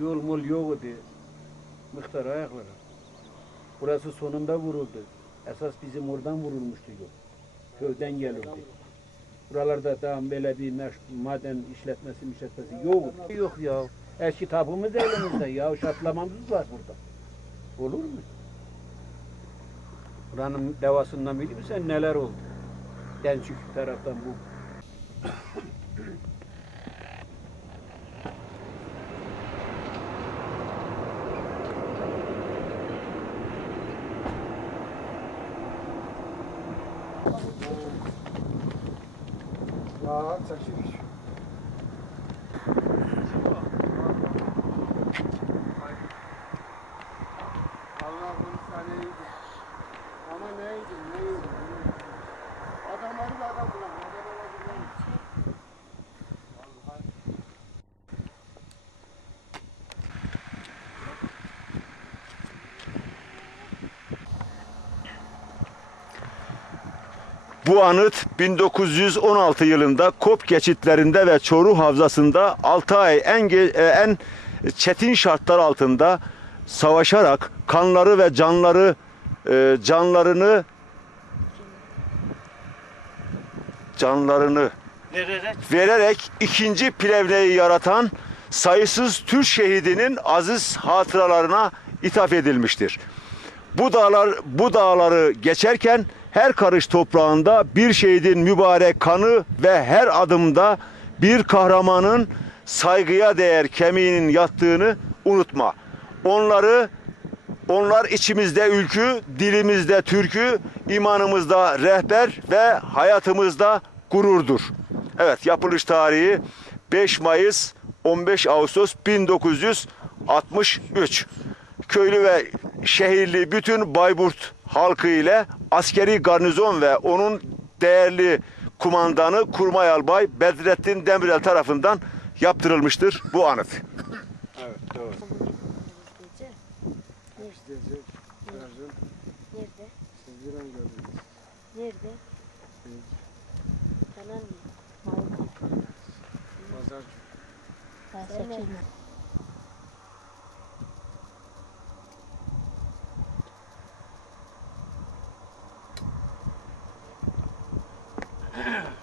Yol mol yok idi. Mıhtar ayakları. Burası sonunda vuruldu. Esas bizim oradan vurulmuştu yol. Köyden gelirdi. Buralarda tamam böyle bir maden işletmesi işletmesi yok. Yok ya. Eski tapımız elimizde ya. Şartlamamız var burada. Olur mu? Buranın devasından bilir misin neler oldu? Gençlik taraftan bu. Ja, chcę Bu anıt 1916 yılında Kop geçitlerinde ve Çoruh Havzası'nda 6 ay en, e, en çetin şartlar altında savaşarak kanları ve canları e, canlarını canlarını vererek ikinci Plevne'yi yaratan sayısız Türk şehidinin aziz hatıralarına ithaf edilmiştir. Bu dağlar bu dağları geçerken her karış toprağında bir şehidin mübarek kanı ve her adımda bir kahramanın saygıya değer kemiğinin yattığını unutma. Onları onlar içimizde ülkü, dilimizde türkü, imanımızda rehber ve hayatımızda gururdur. Evet yapılış tarihi 5 Mayıs 15 Ağustos 1963. Köylü ve şehirli bütün Bayburt halkı ile askeri garnizon ve onun değerli kumandanı Kurmay Albay Bedrettin Demirel tarafından yaptırılmıştır bu anıt. Evet doğru. Nerede? Siz bir an gördünüz. Nerede? Kanal mı? Pazar nerede? Yeah.